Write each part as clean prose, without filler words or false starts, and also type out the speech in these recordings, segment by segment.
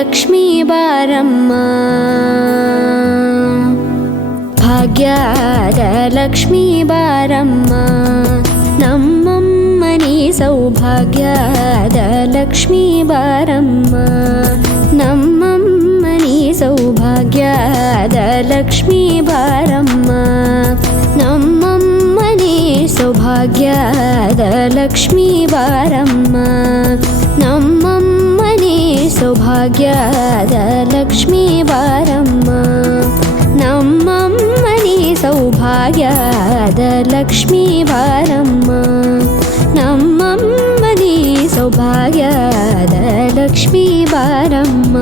ಲಕ್ಷ್ಮೀ ಬಾರಮ್ಮ, ಭಾಗ್ಯದ ಲಕ್ಷ್ಮೀ ಬಾರಮ್ಮ, ನಮ್ಮಮ್ಮನಿ ಸೌಭಾಗ್ಯದ ಲಕ್ಷ್ಮೀ ಬಾರಮ್ಮ, ನಮ್ಮಮ್ಮನಿ ಸೌಭಾಗ್ಯದ ಲಕ್ಷ್ಮೀ ಬಾರಮ್ಮ, ನಮ್ಮಮ್ಮನಿ ಸೌಭಾಗ್ಯದ ಲಕ್ಷ್ಮೀ ಬಾರಮ್ಮ, ನಮ್ಮಮ್ಮನಿ ಸೌಭಾಗ್ಯದ ಲಕ್ಷ್ಮೀ ಬಾರಮ್ಮ, ನಮ್ಮಮ್ಮನಿ ಸೌಭಾಗ್ಯದ ಲಕ್ಷ್ಮೀ ಬಾರಮ್ಮ, ನಮ್ಮಮ್ಮನಿ ಸೌಭಾಗ್ಯದ ಲಕ್ಷ್ಮೀ ಬಾರಮ್ಮ.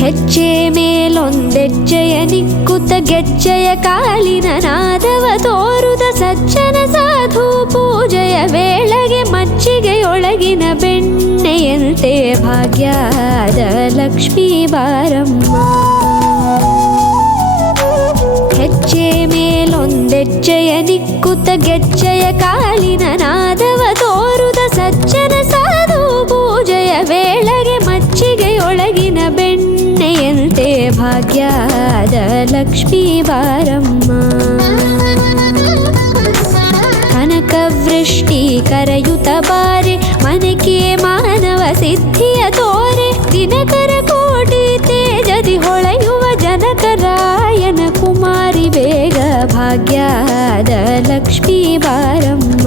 ಹೆಜ್ಜೆ ಮೇಲೊಂದೆಜ್ಜೆಯ ನಿಕ್ಕುತ್ತ ಗೆಜ್ಜೆಯ ಕಾಲಿನ ನಾದವ ತೋರುದ ಸಜ್ಜನ ಸಾಧು ಪೂಜೆಯ ವೇಳೆಗೆ ಮಜ್ಜಿಗೆಯೊಳಗಿನ ಬೆಣ್ಣೆಯಂತೆ ಭಾಗ್ಯದ ಲಕ್ಷ್ಮೀ ಬಾರಮ್ಮ, ಹೆಜ್ಜೆ ಮೇಲೊಂದೆಜ್ಜೆಯ ನಿಕ್ಕುತ್ತ ಗೆಜ್ಜೆಯ ಕಾಲಿನ ನಾದವ ತೋರುದ ಸಜ್ಜನ ಸಾಧು ಪೂಜೆಯ ವೇಳೆಗೆ ಮಜ್ಜಿಗೆಯೊಳಗಿನ ಬೆಣ್ಣೆಯಂತೆ ಭಾಗ್ಯದ ಲಕ್ಷ್ಮೀ ಬಾರಮ್ಮ, ಕನಕವೃಷ್ಟಿ ಕರೆಯುತ್ತ ಬಾರೆ ಮನಕೆ ಮಾನವ ಸಿದ್ಧಿಯ ತೋರೆ, ದಿನಕರ ಕೋಟಿ ತೇಜದಿ ಹೊಳೆಯುವ ಜನಕರಾಯನ ಕುಮಾರಿ ಬೇಗ ಭಾಗ್ಯದ ಲಕ್ಷ್ಮೀ ಬಾರಮ್ಮ,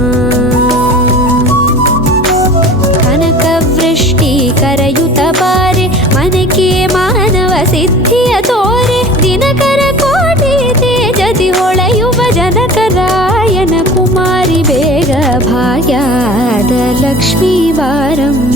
ಕನಕವೃಷ್ಟಿ ಕರೆಯುತ್ತ ಬಾರೆ ಮನಕೆ ಮಾನವ ಸಿದ್ಧಿಯ ತೋರೆ, ದಿನಕರ ಕೋಟಿ ತೇಜದಿ ಹೊಳೆಯುವ ಜನಕರಾಯನ ಕುಮಾರಿ ಬೇಗ ಭಾಗ್ಯದ ಲಕ್ಷ್ಮೀ ಬಾರಮ್ಮ.